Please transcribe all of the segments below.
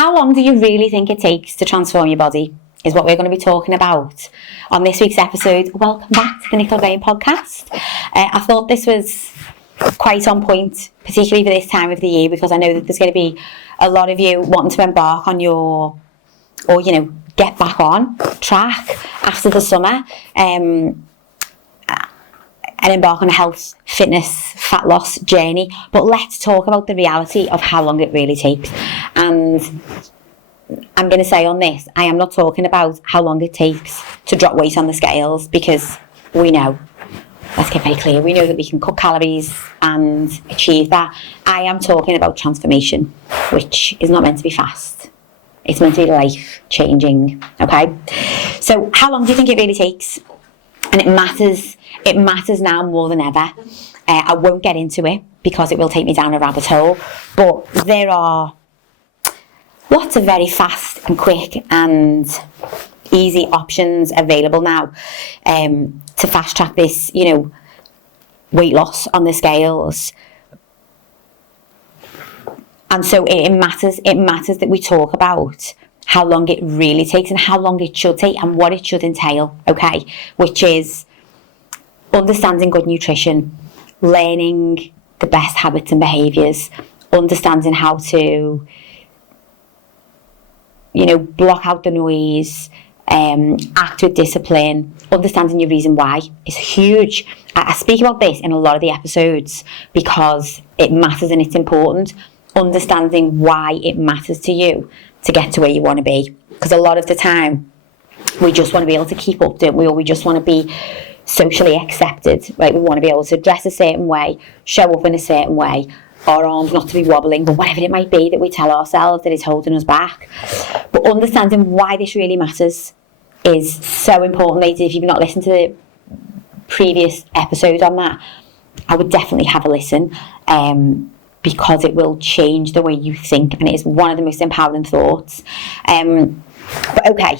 how long do you really think it takes to transform your body is what we're going to be talking about on this week's episode. Welcome back to the Nicola Graham Podcast. I thought this was quite on point, particularly for this time of the year, because I know that there's going to be a lot of you wanting to embark on get back on track after the summer and embark on a health, fitness, fat loss journey. But let's talk about the reality of how long it really takes. And I'm going to say on this, I am not talking about how long it takes to drop weight on the scales, because we know, let's get very clear, we know that we can cut calories and achieve that. I am talking about transformation, which is not meant to be fast. It's meant to be life-changing, okay? So how long do you think it really takes? And it matters now more than ever. I won't get into it because it will take me down a rabbit hole, but there are lots of very fast and quick and easy options available now to fast track this, weight loss on the scales. And so it matters that we talk about how long it really takes and how long it should take and what it should entail, okay? Which is understanding good nutrition, learning the best habits and behaviours, understanding how to block out the noise, act with discipline, understanding your reason why is huge. I speak about this in a lot of the episodes because it matters and it's important. Understanding why it matters to you to get to where you want to be. Because a lot of the time, we just want to be able to keep up, don't we? Or we just want to be socially accepted, right? We want to be able to dress a certain way, show up in a certain way, our arms not to be wobbling, but whatever it might be that we tell ourselves that is holding us back. But understanding why this really matters is so important, ladies. If you've not listened to the previous episode on that, I would definitely have a listen, because it will change the way you think, and it is one of the most empowering thoughts. But okay,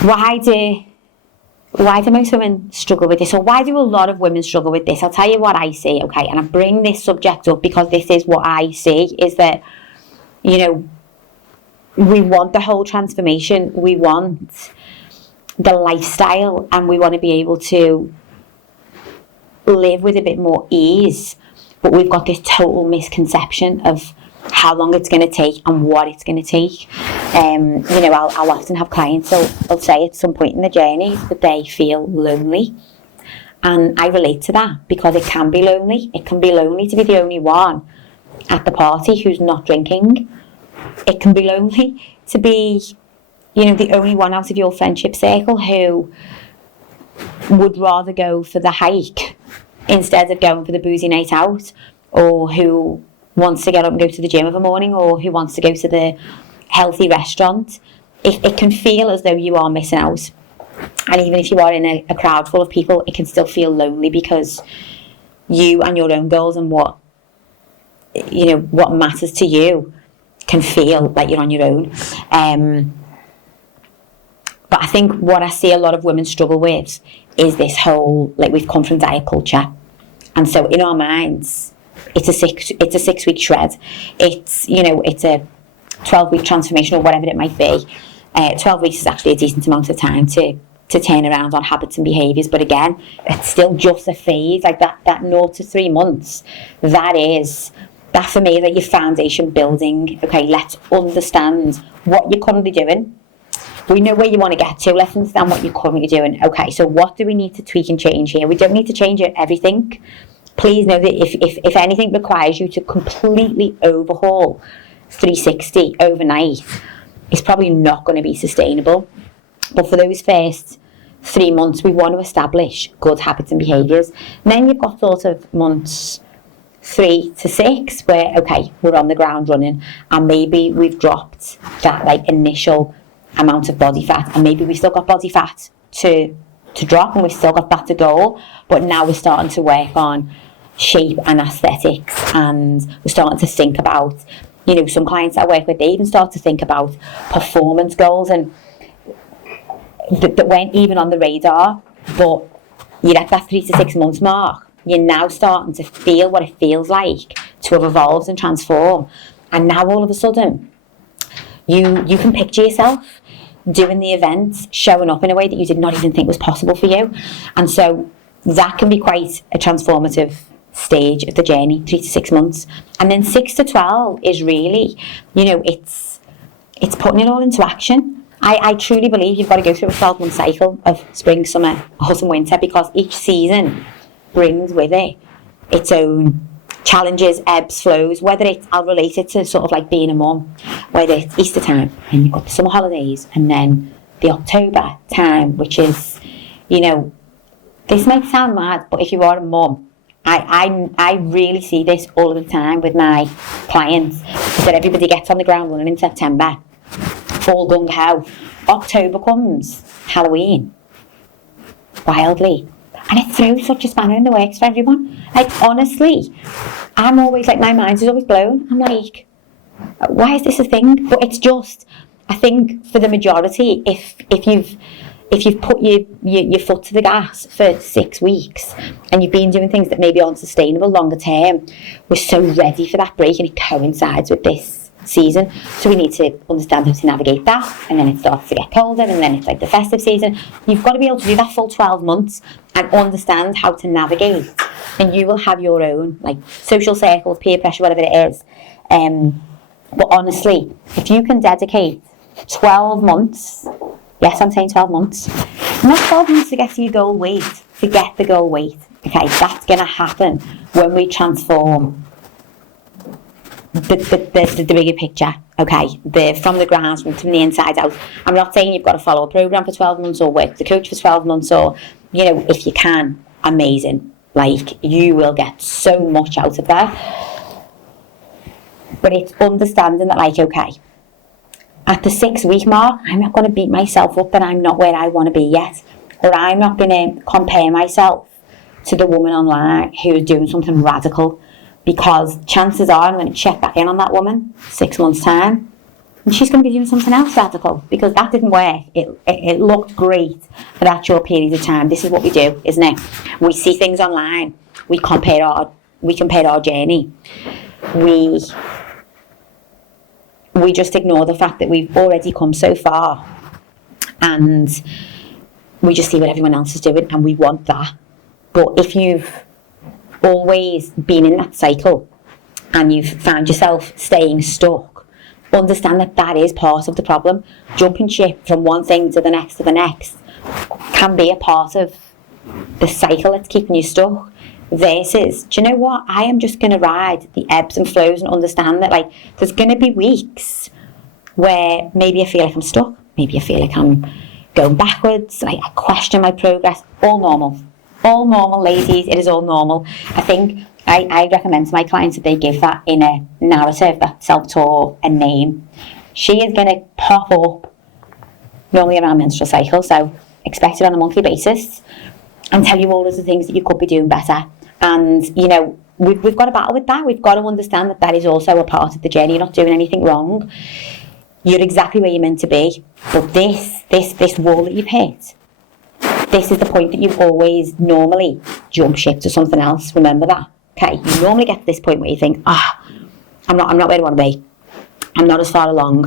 why do most women struggle with this, or why do a lot of women struggle with this? I'll tell you what I see, okay? And I bring this subject up because this is what I see, is that, we want the whole transformation, we want the lifestyle, and we want to be able to live with a bit more ease, but we've got this total misconception of how long it's going to take and what it's going to take. I'll often have clients they'll say at some point in the journey that they feel lonely, and I relate to that because it can be lonely. It can be lonely to be the only one at the party who's not drinking. It can be lonely to be, the only one out of your friendship circle who would rather go for the hike instead of going for the boozy night out, or who wants to get up and go to the gym of a morning, or who wants to go to the healthy restaurant. It can feel as though you are missing out. And even if you are in a crowd full of people, it can still feel lonely because you and your own goals and what matters to you can feel like you're on your own. But I think what I see a lot of women struggle with is this whole, we've come from diet culture. And so in our minds, it's a 6 week shred. It's a 12-week transformation, or whatever it might be. 12 weeks is actually a decent amount of time to turn around on habits and behaviours. But again, it's still just a phase, like that 0 to 3 months. That for me is like your foundation building. Okay, let's understand what you're currently doing. We know where you want to get to. Let's understand what you're currently doing. Okay, so what do we need to tweak and change here? We don't need to change everything. Please know that if anything requires you to completely overhaul 360 overnight, it's probably not going to be sustainable. But for those first 3 months, we want to establish good habits and behaviours. And then you've got sort of months 3 to 6 where, okay, we're on the ground running, and maybe we've dropped that initial amount of body fat, and maybe we've still got body fat to drop, and we've still got that to go, but now we're starting to work on shape and aesthetics, and we're starting to think about, some clients I work with, they even start to think about performance goals, and that weren't even on the radar, but you're at that 3 to 6 months mark, you're now starting to feel what it feels like to have evolved and transformed. And now all of a sudden, You can picture yourself doing the events, showing up in a way that you did not even think was possible for you. And so that can be quite a transformative stage of the journey, 3 to 6 months. And then 6 to 12 is really, it's putting it all into action. I truly believe you've got to go through a 12-month cycle of spring, summer, autumn, winter, because each season brings with it its own challenges, ebbs, flows, whether I'll relate it to sort of like being a mum, whether it's Easter time and you've got the summer holidays and then the October time, which is, this might sound mad, but if you are a mum, I really see this all the time with my clients, is that everybody gets on the ground running in September, all gung-ho. October comes, Halloween, wildly. And it throws such a spanner in the works for everyone. Like, honestly, I'm always like, my mind is always blown. I'm like, why is this a thing? But it's just, I think for the majority, if you've put your foot to the gas for 6 weeks and you've been doing things that maybe aren't sustainable longer term, we're so ready for that break, and it coincides with this season. So we need to understand how to navigate that, and then it starts to get colder, and then it's like the festive season. You've got to be able to do that full 12 months and understand how to navigate, and you will have your own like social circles, peer pressure, whatever it is. But honestly, if you can dedicate 12 months, yes, I'm saying 12 months, not 12 months to get to your goal weight, forget the goal weight. Okay, that's going to happen when we transform the bigger picture, okay, from the ground, from the inside out. I'm not saying you've got to follow a program for 12 months or work with a coach for 12 months, or, if you can, amazing. Like, you will get so much out of that. But it's understanding that, like, okay, at the 6-week mark, I'm not going to beat myself up that I'm not where I want to be yet, or I'm not going to compare myself to the woman online who is doing something radical. Because chances are I'm going to check back in on that woman 6 months' time, and she's going to be doing something else radical, because that didn't work. It looked great for that short period of time. This is what we do, isn't it? We see things online. We compare our journey. We just ignore the fact that we've already come so far, and we just see what everyone else is doing, and we want that. But if you've always been in that cycle and you've found yourself staying stuck, understand that is part of the problem. Jumping ship from one thing to the next can be a part of the cycle that's keeping you stuck, versus, do you know what, I am just going to ride the ebbs and flows and understand that, like, there's going to be weeks where maybe I feel like I'm stuck, maybe I feel like I'm going backwards, like I question my progress. All normal, ladies. It is all normal. I think I recommend to my clients that they give that inner narrative, that self-talk, a name. She is going to pop up normally around menstrual cycle, so expect it on a monthly basis, and tell you all of the things that you could be doing better. And, we've got to battle with that. We've got to understand that is also a part of the journey. You're not doing anything wrong. You're exactly where you're meant to be. But this wall that you've hit, this is the point that you've always normally jump ship to something else. Remember that. Okay, you normally get to this point where you think, I'm not where I want to be. I'm not as far along.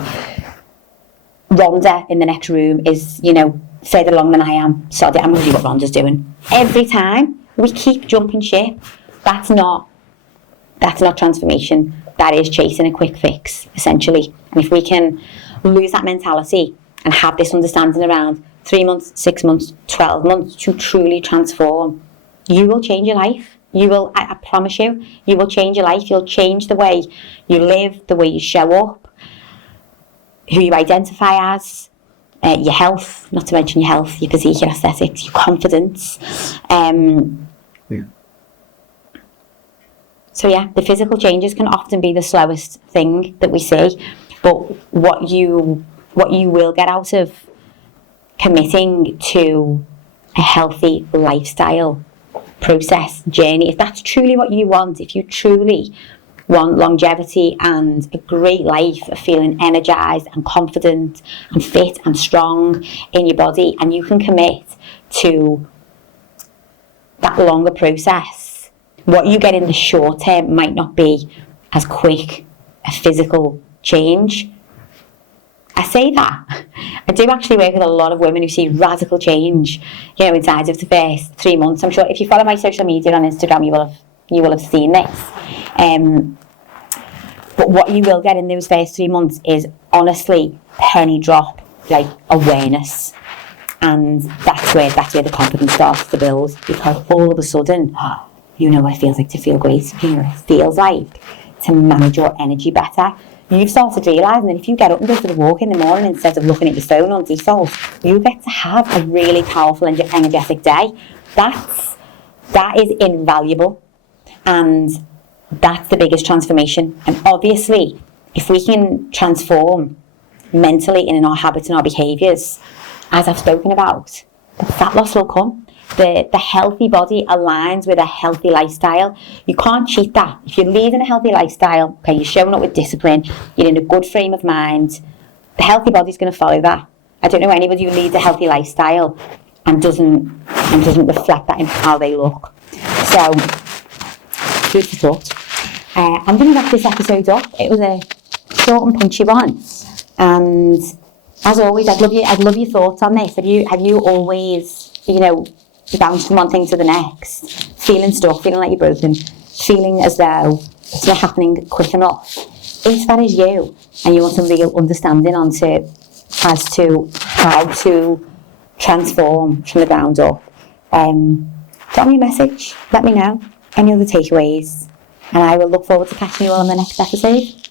Rhonda in the next room is, further along than I am. So I'm going to do what Rhonda's doing. Every time we keep jumping ship, that's not transformation. That is chasing a quick fix, essentially. And if we can lose that mentality and have this understanding around 3 months, 6 months, 12 months to truly transform, you will change your life. You will, I promise you, you will change your life. You'll change the way you live, the way you show up, who you identify as, your health, not to mention your health, your physique, your aesthetics, your confidence. So yeah, the physical changes can often be the slowest thing that we see, but what you will get out of committing to a healthy lifestyle, process, journey, if that's truly what you want, if you truly want longevity and a great life of feeling energized and confident and fit and strong in your body, and you can commit to that longer process, what you get in the short term might not be as quick a physical change, I say that. I do actually work with a lot of women who see radical change, inside of the first 3 months. I'm sure if you follow my social media on Instagram, you will have seen this. But what you will get in those first 3 months is honestly penny drop, like awareness. And that's where the confidence starts to build, because all of a sudden, you know what it feels like to feel great. You know what it feels like to manage your energy better. You've started realising that if you get up and go for the walk in the morning instead of looking at your phone on default, you get to have a really powerful and energetic day. That is invaluable, and that's the biggest transformation. And obviously, if we can transform mentally and in our habits and our behaviours, as I've spoken about, the fat loss will come. The healthy body aligns with a healthy lifestyle. You can't cheat that. If you're leading a healthy lifestyle, okay, you're showing up with discipline, you're in a good frame of mind, the healthy body's going to follow that. I don't know anybody who leads a healthy lifestyle and doesn't reflect that in how they look. So, food for thought. I'm going to wrap this episode up. It was a short and punchy one, and as always, I'd love your thoughts on this. Have you always, bounced from one thing to the next, feeling stuck, feeling like you're broken, feeling as though it's not happening quick enough? If that is you, and you want some real understanding as to how to transform from the ground up, drop me a message, let me know any other takeaways, and I will look forward to catching you all on the next episode.